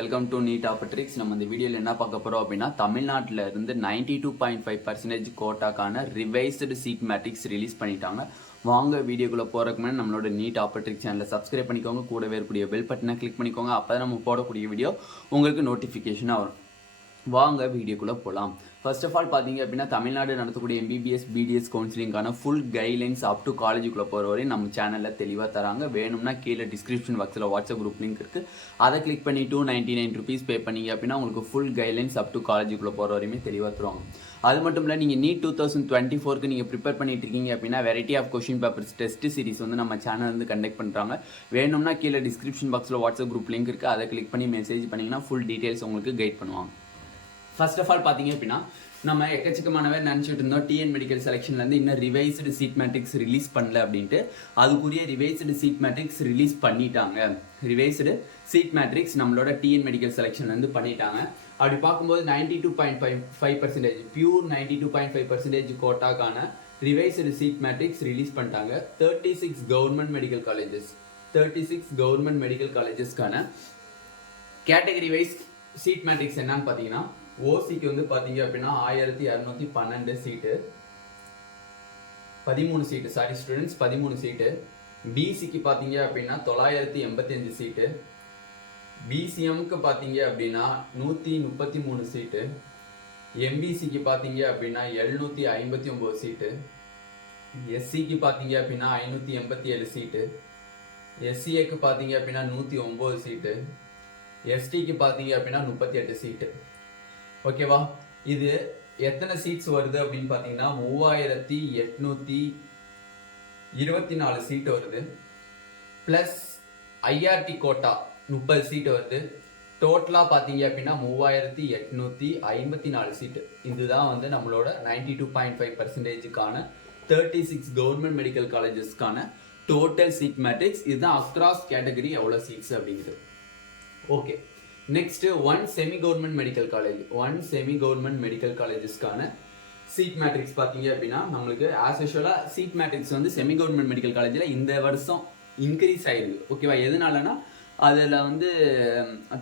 Welcome to NEET ஆப்பட்ரிக்ஸ். நம்ம இந்த வீடியோவில் என்ன பார்க்க போகிறோம் அப்படின்னா, தமிழ்நாட்டில் இருந்து 92.5% கோட்டாக்கான ரிவைஸ்டு சீட் மேட்ரிக்ஸ் ரிலீஸ் பண்ணிட்டாங்க. வாங்க வீடியோக்குள்ளே போகிறதுக்கு முன்னாடி நம்மளோட நீட் ஆப்பட்ரிக்ஸ் சேனலை சப்ஸ்கிரைப் பண்ணிக்கோங்க, கூடவே இருக்கக்கூடிய பெல் பட்டனை கிளிக் பண்ணிக்கோங்க. அப்போ தான் நம்ம போடக்கூடிய வீடியோ உங்களுக்கு நோட்டிஃபிகேஷனாக வரும். வாங்க வீடியோக்குள்ளே போகலாம். ஃபர்ஸ்ட் ஆஃப் ஆல் பார்த்தீங்க அப்படின்னா, தமிழ்நாடு நடத்தக்கூடிய MBBS BDS கவுன்சிலிங்கான ஃபுல் கைட்லைன்ஸ் அப் டு காலேஜுக்குள்ளே போகிற வரையும் நம்ம சேனலில் தெளிவாக தராங்க. வேணும்னா கீழே டிஸ்கிரிப்ஷன் பாக்ஸில் வாட்ஸ்அப் குரூப் லிங்க் இருக்குது, அதை கிளிக் பண்ணி ₹299 பே பண்ணிங்க அப்படின்னா உங்களுக்கு ஃபுல் கைட்லைன்ஸ் அப் டு காலேஜுக்குள்ளே போகிற வரையுமே தெளிவாக தருவாங்க. அது மட்டும் இல்லை, நீங்கள் நீட் 2024க்கு நீங்கள் ப்ரிப்பேர் பண்ணிட்டு இருக்கீங்க அப்படின்னா variety of question papers test series வந்து நம்ம சேனல் வந்து கண்டக்ட் பண்ணுறாங்க. வேணும்னா கீழே டிஸ்கிரிப்ஷன் பாக்ஸில் வாட்ஸ்அப் குரூப் லிங்க் இருக்குது, அதை கிளிக் பண்ணி மெசேஜ் பண்ணிங்கன்னா ஃபுல் டீட்டெயில்ஸ் உங்களுக்கு கைட் பண்ணுவாங்க. ஃபர்ஸ்ட் ஆஃப் ஆல் பார்த்தீங்க அப்படின்னா, நம்ம எக்கச்சக்கமானவே நினச்சிட்டு இருந்தோம் டிஎன் மெடிக்கல் செலெக்ஷன்லேருந்து இன்னும் ரிவைஸ்டு சீட் மேட்ரிக்ஸ் ரிலீஸ் பண்ணல அப்படின்ட்டு. அதுக்குரிய ரிவைஸ்டு சீட் மேட்ரிக்ஸ் ரிலீஸ் பண்ணிட்டாங்க. ரிவைஸ்டு சீட் மேட்ரிக்ஸ் நம்மளோட டிஎன் மெடிக்கல் செலெக்ஷன்லேருந்து பண்ணிட்டாங்க. அப்படி பார்க்கும்போது 92.5% பியூர் 92.5% கோட்டாக்கான ரிவைஸ்டு சீட் மேட்ரிக்ஸ் ரிலீஸ் பண்ணிட்டாங்க. 36 கவர்மெண்ட் மெடிக்கல் காலேஜஸ்க்கான கேட்டகரி வைஸ் சீட் மேட்ரிக்ஸ் என்னன்னு பார்த்தீங்கன்னா, ஓசிக்கு வந்து பார்த்தீங்க அப்படின்னா 1212 சீட்டு, 13 சீட்டு, சாரி ஸ்டூடெண்ட்ஸ் 13 சீட்டு. பிசிக்கு பார்த்தீங்க அப்படின்னா 985 சீட்டு. பிசிஎம்க்கு பார்த்தீங்க அப்படின்னா 133 சீட்டு. எம்பிசிக்கு பார்த்தீங்க அப்படின்னா 759 சீட்டு. எஸ்சிக்கு பார்த்தீங்க அப்படின்னா 587 சீட்டு. எஸ்சிஏக்கு பார்த்தீங்க அப்படின்னா 109 சீட்டு. எஸ்டிக்கு பார்த்தீங்க அப்படின்னா 38 சீட்டு. ஓகேவா? இது எத்தனை சீட்ஸ் வருது அப்படின்னு பார்த்தீங்கன்னா 3824 சீட்டு வருது. ப்ளஸ் ஐஆர்டி கோட்டா 30 சீட்டு வருது. டோட்டலாக பார்த்தீங்க அப்படின்னா 3854 சீட்டு. இதுதான் வந்து நம்மளோட 92.5%க்கான 36 கவர்மெண்ட் மெடிக்கல் காலேஜஸ்க்கான டோட்டல் சீட் மேட்ரிக்ஸ். இதுதான் அக்ராஸ் கேட்டகரி எவ்வளோ சீட்ஸ் அப்படிங்கிறது. Okay, next one semi government medical காலேஜஸ்க்கான சீட் மேட்ரிக்ஸ் பார்த்தீங்க அப்படின்னா, நம்மளுக்கு ஆஸ் யூஷுவலா சீட் மேட்ரிக்ஸ் வந்து செமி கவர்மெண்ட் மெடிக்கல் காலேஜில் இந்த வருஷம் இன்க்ரீஸ் ஆயிருக்கு. ஓகேவா? எதனாலனா அதில் வந்து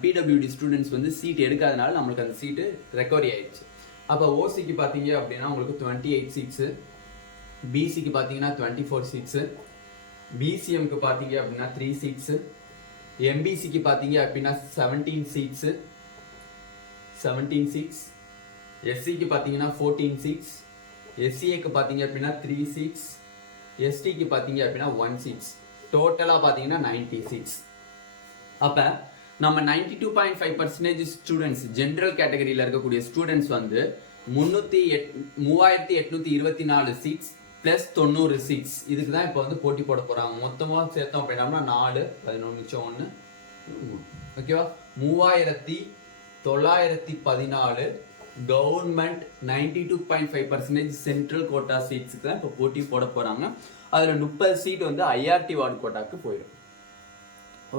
பிடபிள்யூடி ஸ்டூடெண்ட்ஸ் வந்து சீட் எடுக்காதனால நம்மளுக்கு அந்த சீட்டு ரெக்கவரி ஆயிடுச்சு. அப்போ ஓசிக்கு பார்த்தீங்க அப்படின்னா உங்களுக்கு 28 சீட்ஸு, பிசிக்கு பார்த்தீங்கன்னா 24 சீட்ஸு, பிசிஎம்க்கு பார்த்தீங்க அப்படின்னா 3 சீட்ஸு, எம்பிசிக்கு பார்த்தீங்க அப்படின்னா 17 சீட்ஸு, எஸ்சிக்கு பார்த்தீங்கன்னா 14 சீட்ஸ், எஸ்சிஏக்கு பார்த்தீங்க அப்படின்னா 3 சீட்ஸ், எஸ்டிக்கு பார்த்தீங்க அப்படின்னா 1 சீட்ஸ். டோட்டலாக பார்த்தீங்கன்னா 90 சீட்ஸ். அப்போ நம்ம 92.5% ஸ்டூடெண்ட்ஸ் ஜென்ரல் கேட்டகரியில் இருக்கக்கூடிய ஸ்டூடெண்ட்ஸ் வந்து 3824 சீட்ஸ் ப்ளஸ் 90 சீட்ஸ் இதுக்கு தான் இப்போ வந்து போட்டி போட போகிறாங்க. மொத்தமாக சேர்த்தோம் அப்படின்னா 4 11 1 ஓகேவா, 3914 கவர்மெண்ட் 92.5% சென்ட்ரல் கோட்டா சீட்ஸுக்கு தான் இப்போ போட்டி போட போகிறாங்க. அதில் 30 சீட் வந்து ஐஆர்டி வார்டு கோட்டாக்கு போயிடும்.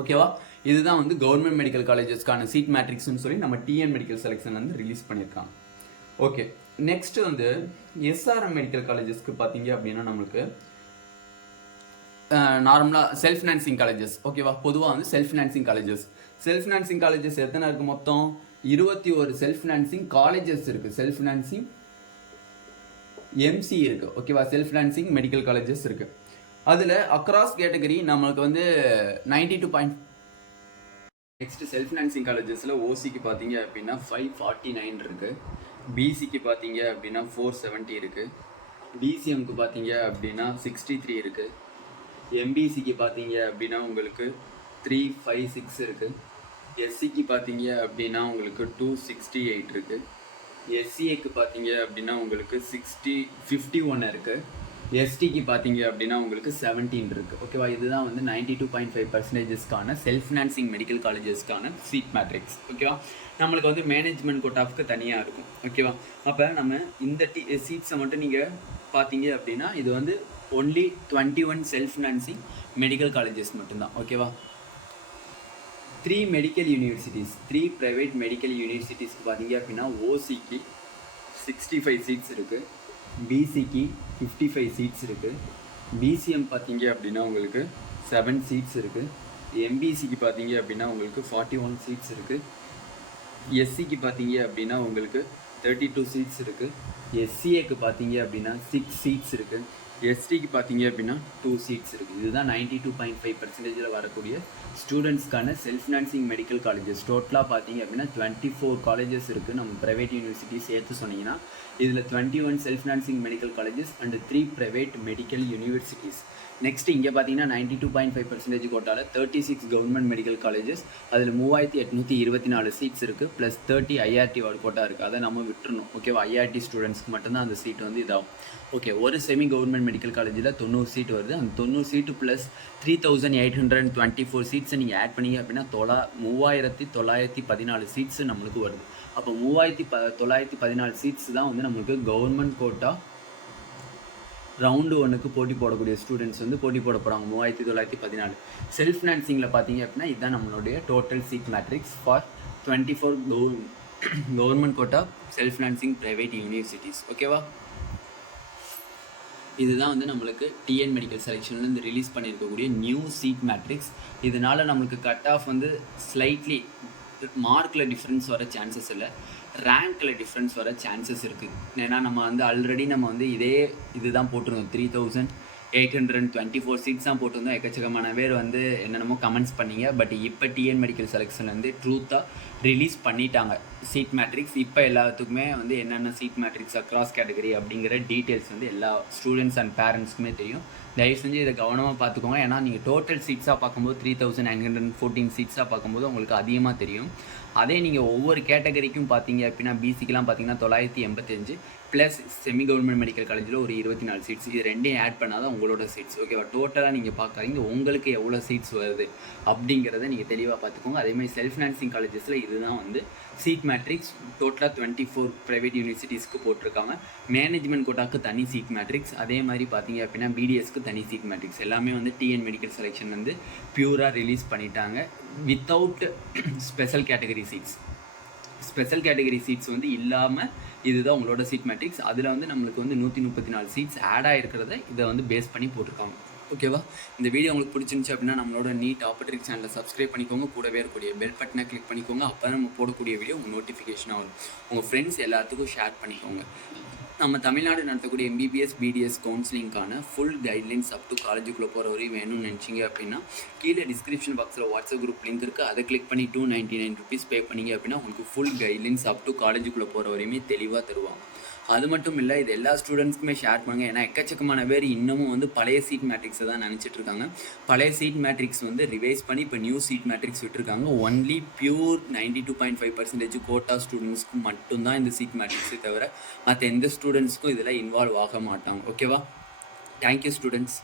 ஓகேவா? இதுதான் வந்து கவர்மெண்ட் மெடிக்கல் காலேஜஸ்க்கான சீட் மேட்ரிக்ஸ்னு சொல்லி நம்ம டிஎன் மெடிக்கல் செலெக்ஷன் வந்து ரிலீஸ் பண்ணியிருக்காங்க. ஓகே, நெக்ஸ்ட் வந்து எஸ்ஆர்எம் மெடிக்கல் காலேஜஸ்க்கு பார்த்தீங்க அப்படின்னா நம்மளுக்கு நார்மலாக செல்ஃப் ஃபினான்சிங் காலேஜஸ். ஓகேவா? பொதுவாக வந்து செல்ஃப் ஃபினான்சிங் காலேஜஸ் எத்தனை இருக்குது? மொத்தம் 21 செல்ஃப் ஃபினான்சிங் காலேஜஸ் இருக்குது. செல்ஃப் ஃபினான்சிங் எம்சி இருக்குது. ஓகேவா? செல்ஃப் ஃபினான்சிங் மெடிக்கல் காலேஜஸ் இருக்குது. அதில் அக்ராஸ் கேட்டகரி நம்மளுக்கு வந்து 92. நெக்ஸ்ட் செல்ஃப் ஃபினான்சிங் காலேஜஸில் ஓசிக்கு பார்த்தீங்க அப்படின்னா 549 இருக்குது, பிசிக்கு பார்த்தீங்க அப்படின்னா 470 இருக்குது, பிசிஎம்க்கு பார்த்தீங்க அப்படின்னா 63 இருக்குது, எம்பிசிக்கு பார்த்தீங்க அப்படின்னா உங்களுக்கு 356 இருக்குது, எஸ்சிக்கு பார்த்தீங்க அப்படின்னா உங்களுக்கு 268 இருக்குது, எஸ்சிஏக்கு பார்த்தீங்க அப்படின்னா உங்களுக்கு 51 இருக்குது, எஸ்டிக்கு பார்த்தீங்க அப்படின்னா உங்களுக்கு 17 இருக்குது. ஓகேவா? இதுதான் வந்து 92.5%க்கான செல்ஃப் ஃபினான்சிங் மெடிக்கல் காலேஜஸ்க்கான சீட் மேட்ரிக்ஸ். ஓகேவா? நம்மளுக்கு வந்து மேனேஜ்மெண்ட் கோட்டாஃப்க்கு தனியாக இருக்கும். ஓகேவா? அப்போ நம்ம இந்த சீட்ஸை மட்டும் நீங்கள் பார்த்தீங்க அப்படின்னா இது வந்து only 21 self financing medical colleges மட்டும்தான். ஓகேவா? 3 ப்ரைவேட் மெடிக்கல் யூனிவர்சிட்டிஸ்க்கு பார்த்தீங்க அப்படின்னா ஓசிக்கு 65 சீட்ஸ் இருக்குது, பிசிக்கு 55 சீட்ஸ் இருக்குது, பிசிஎம் பார்த்தீங்க அப்படின்னா உங்களுக்கு 7 சீட்ஸ் இருக்குது, எம்பிசிக்கு பார்த்தீங்க அப்படின்னா உங்களுக்கு 41 சீட்ஸ் இருக்குது. எஸ்சிக்கு பார்த்தீங்க அப்படின்னா உங்களுக்கு 32 சீட்ஸ் இருக்குது. எஸ்சிஏக்கு பார்த்தீங்க அப்படின்னா 6 சீட்ஸ் இருக்குது. எஸ்டிக்கு பார்த்தீங்க அப்படின்னா 2 சீட்ஸ் இருக்குது. இதுதான் 92.5% வரக்கூடிய ஸ்டூடெண்ட்ஸ்க்கான செல்ஃப் ஃபினான்சிங் மெடிக்கல் காலேஜஸ். டோட்டலாக பார்த்தீங்க அப்படின்னா 24 காலேஜஸ் இருக்குது. நம்ம ப்ரைவேட் யூனிவர்சிட்டி சேர்த்து சொன்னீங்கன்னா இதில் 21 self financing medical colleges and 3 private medical universities. Next இங்கே பார்த்தீங்கன்னா 92.5% கோட்டாவில் 36 கவர்மெண்ட் மெடிக்கல் காலேஜஸ், அதில் 3824 சீட்ஸ் இருக்குது. ப்ளஸ் 30 ஐஆர்டி வார்டு கோட்டா இருக்குது. அதை நம்ம விட்டுறணும். ஓகேவா? ஐஆர்டி ஸ்டூடெண்ட்ஸ்க்கு மட்டும்தான் அந்த சீட் வந்து இதாகும். ஓகே, ஒரு செமி கவர்மெண்ட் மெடிக்கல் காலேஜில் 90 சீட் வருது. அந்த 90 சீட்டு ப்ளஸ் 3824 சீட்ஸை நீங்கள் ஆட் பண்ணிங்க அப்படின்னா 3914 சீட்ஸு நம்மளுக்கு வருது. அப்போ 3914 சீட்ஸ் தான் வந்து நம்மளுக்கு கவர்மெண்ட் கோட்டா ரவுண்டு 1க்கு போட்டி போடக்கூடிய ஸ்டூடெண்ட்ஸ் வந்து போட்டி போட போகிறாங்க. 3914. செல்ஃப் ஃபினான்சிங்கில் பார்த்தீங்க அப்படின்னா இதுதான் நம்மளுடைய total seat matrix for 24 government quota self financing private universities. ஓகேவா? இதுதான் வந்து நம்மளுக்கு டிஎன் மெடிக்கல் செலெக்ஷன்லேருந்து ரிலீஸ் பண்ணியிருக்கக்கூடிய நியூ சீட் மேட்ரிக்ஸ். இதனால் நம்மளுக்கு கட் ஆஃப் வந்து ஸ்லைட்லி மார்க்கில் டிஃப்ரென்ஸ் வர சான்சஸ் இல்லை, ரேங்க்கில் டிஃப்ரென்ஸ் வர சான்சஸ் இருக்குது. ஏன்னா நம்ம வந்து ஆல்ரெடி நம்ம வந்து இதுதான் போட்டிருந்தோம். 3824 சீட்ஸ் தான் போட்டிருந்தோம். எக்கச்சக்கமான பேர் வந்து என்னென்னமோ கமெண்ட்ஸ் பண்ணிங்க. பட் இப்போ டிஎன் மெடிக்கல் செலெக்ஷன் வந்து ட்ரூத்தாக ரிலீஸ் பண்ணிட்டாங்க சீட் மேட்ரிக்ஸ். இப்போ எல்லாத்துக்குமே வந்து என்னென்ன சீட் மேட்ரிக்ஸ் அக்ராஸ் கேட்டகரி அப்படிங்கிற டீட்டெயில்ஸ் வந்து எல்லா ஸ்டூடெண்ட்ஸ் அண்ட் பேரண்ட்ஸ்க்குமே தெரியும். தயவு செஞ்சு இதை கவனமாக பார்த்துக்கோங்க. ஏன்னா நீங்கள் டோட்டல் சீட்ஸாக பார்க்கும்போது 3914 சீட்ஸாக பார்க்கும்போது உங்களுக்கு அதிகமாக தெரியும். அதே நீங்கள் ஒவ்வொரு கேட்டகரிக்கும் பார்த்தீங்க அப்படின்னா பிசிக்கெலாம் பார்த்தீங்கன்னா 985 ப்ளஸ் செமி கவர்மெண்ட் மெடிக்கல் காலேஜில் ஒரு 24 சீட்ஸ். இது ரெண்டையும் ஆட் பண்ணால் தான் உங்களோட சீட்ஸ். ஓகேவா? டோட்டலாக நீங்கள் பார்க்காதீங்க, உங்களுக்கு எவ்வளோ சீட்ஸ் வருது அப்படிங்கிறத நீங்கள் தெளிவாக பார்த்துக்கோங்க. அதேமாதிரி செல்ஃப் ஃபினான்சிங் காலேஜஸில் இதுதான் வந்து சீட் மேட்ரிக்ஸ். டோட்டலாக 24 ப்ரைவேட் யூனிவர்சிட்டிஸ்க்கு போட்டிருக்காங்க. மேனேஜ்மெண்ட் கோட்டாக்கு தனி சீட் மேட்ரிக்ஸ். அதே மாதிரி பார்த்தீங்க அப்படின்னா பிடிஎஸ்க்கு தனி சீட் மேட்ரிக்ஸ். எல்லாமே வந்து டிஎன் மெடிக்கல் செலெக்ஷன் வந்து பியூராக ரிலீஸ் பண்ணிட்டாங்க without special category seats. Special category seats வந்து இல்லாமல் இதுதான் உங்களோட சீட் மேட்ரிக்ஸ். அதில் வந்து நம்மளுக்கு வந்து 134 சீட்ஸ் ஆட் ஆகிருக்கிறத இதை வந்து பேஸ் பண்ணி போட்டிருக்காங்க. ஓகேவா? இந்த வீடியோ உங்களுக்கு பிடிச்சிருந்துச்சு அப்படின்னா நம்மளோட நீட் ஆப்பர்ட்ரிக் சேனலை சப்ஸ்கிரைப் பண்ணிக்கோங்க. கூடவே இருக்கக்கூடிய பெல் பட்டனை கிளிக் பண்ணிக்கோங்க. அப்போ தான் நம்ம போடக்கூடிய வீடியோ உங்கள் நோட்டிஃபிகேஷனாக வரும். உங்கள் ஃப்ரெண்ட்ஸ் எல்லாத்துக்கும் ஷேர் பண்ணிக்கோங்க. நம்ம தமிழ்நாடு நடத்தக்கூடிய எம்பிபிஎஸ் பிடிஎஸ் கவுன்சிலிங்கான ஃபுல் கைட்லைன்ஸ் அப் டு காலேஜுக்குள்ளே போகிற வரையும் வேணும்னு நினச்சிங்க அப்படின்னா கீழே டிஸ்கிரிப்ஷன் பாக்ஸில் வாட்ஸ்அப் குரூப் லிங்க் இருக்குது. அதை கிளிக் பண்ணி 299 ருபீஸ் பே பண்ணிங்க அப்படின்னா உங்களுக்கு ஃபுல் கைட்லைன்ஸ் அப் டு காலேஜுக்குள்ளே போகிற வரையுமே தெளிவாக தருவாங்க. அது மட்டும் இல்லை, இது எல்லா ஸ்டூடெண்ட்ஸ்க்குமே ஷேர் பண்ணுங்கள். ஏன்னா எக்கச்சக்கமான பேர் இன்னமும் வந்து பழைய சீட் மேட்ரிக்ஸை தான் நினச்சிட்டு இருக்காங்க. பழைய சீட் மேட்ரிக்ஸ் வந்து ரிவைஸ் பண்ணி இப்போ நியூ சீட் மேட்ரிக்ஸ் விட்டுருக்காங்க. ஒன்லி பியூர் 92.5% கோட்டா ஸ்டூடெண்ட்ஸ்க்கு மட்டும்தான் இந்த சீட் மேட்ரிக்ஸை தவிர மற்ற எந்த ஸ்டூடெண்ட்ஸ்க்கும் இதில் இன்வால்வ் ஆக மாட்டாங்க. ஓகேவா? Thank you students.